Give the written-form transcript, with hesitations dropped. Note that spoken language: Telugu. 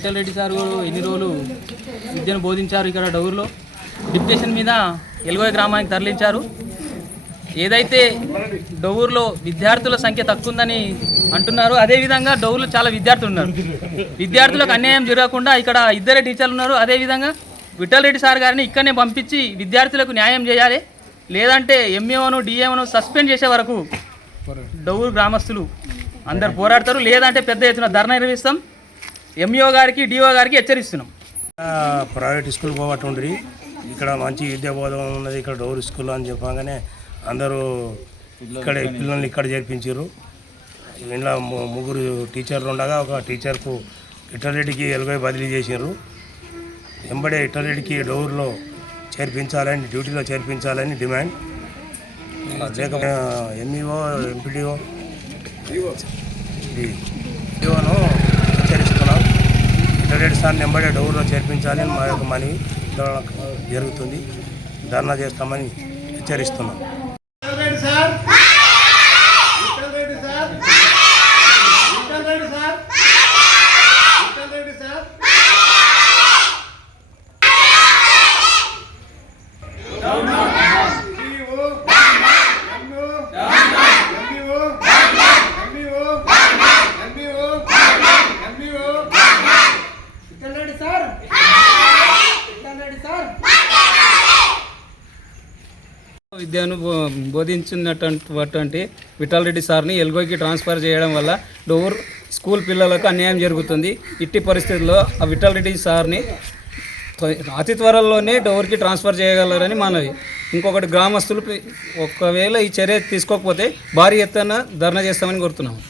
విఠల్ రెడ్డి సార్ ఎన్ని రోజులు విద్యను బోధించారు. ఇక్కడ డౌర్లో డిప్యుటేషన్ మీద ఎల్గోయ గ్రామానికి తరలించారు. ఏదైతే డౌర్లో విద్యార్థుల సంఖ్య తక్కువ ఉందని అంటున్నారు, అదేవిధంగా డౌర్లో చాలా విద్యార్థులు ఉన్నారు. విద్యార్థులకు అన్యాయం జరగకుండా ఇక్కడ ఇద్దరే టీచర్లు ఉన్నారు. అదేవిధంగా విఠల్ రెడ్డి సార్ గారిని ఇక్కడనే పంపించి విద్యార్థులకు న్యాయం చేయాలి, లేదంటే ఎంఏఓను డిఏఓను సస్పెండ్ చేసే వరకు డౌర్ గ్రామస్తులు అందరు పోరాడతారు, లేదంటే పెద్ద ఎత్తున ధర్నా నిర్వహిస్తాం. ఎంఈఓ గారికి డిఓ గారికి హెచ్చరిస్తున్నాం. ప్రైవేట్ స్కూల్ పోవట్టుండ్రి, ఇక్కడ మంచి విద్యా బోధన ఉన్నది ఇక్కడ డౌర్ స్కూల్ అని చెప్పగానే అందరూ ఇక్కడ పిల్లల్ని ఇక్కడ చేర్పించారు. ఇంట్లో ముగ్గురు టీచర్లు ఉండగా ఒక టీచర్కు విఠల్ రెడ్డికి ఎల్గోయ బదిలీ చేశారు. వెంబడే విఠల్ రెడ్డికి డౌర్లో చేర్పించాలని, డ్యూటీలో చేర్పించాలని డిమాండ్. లేకపోతే ఎంఈఓ ఎంపీడీఓ డిఓను హెచ్చరిస్తున్నాం. విఠల్ రెడ్డి సార్ని వెంబడే డౌర్లో చేర్పించాలని మా యొక్క మనవి జరుగుతుంది. ధర్నా చేస్తామని హెచ్చరిస్తున్నాం. విద్యను బోధించినటువంటి విఠల్ రెడ్డి సార్ని ఎల్గోకి ట్రాన్స్ఫర్ చేయడం వల్ల డౌర్ స్కూల్ పిల్లలకు అన్యాయం జరుగుతుంది. ఇట్టి పరిస్థితుల్లో ఆ విఠల్ రెడ్డి సార్ని అతి త్వరలోనే డౌర్కి ట్రాన్స్ఫర్ చేయగలరని మనవి. ఇంకొకటి గ్రామస్తులు ఒకవేళ ఈ చర్య తీసుకోకపోతే భారీ ఎత్తున ధర్నా చేస్తామని కోరుతున్నాము.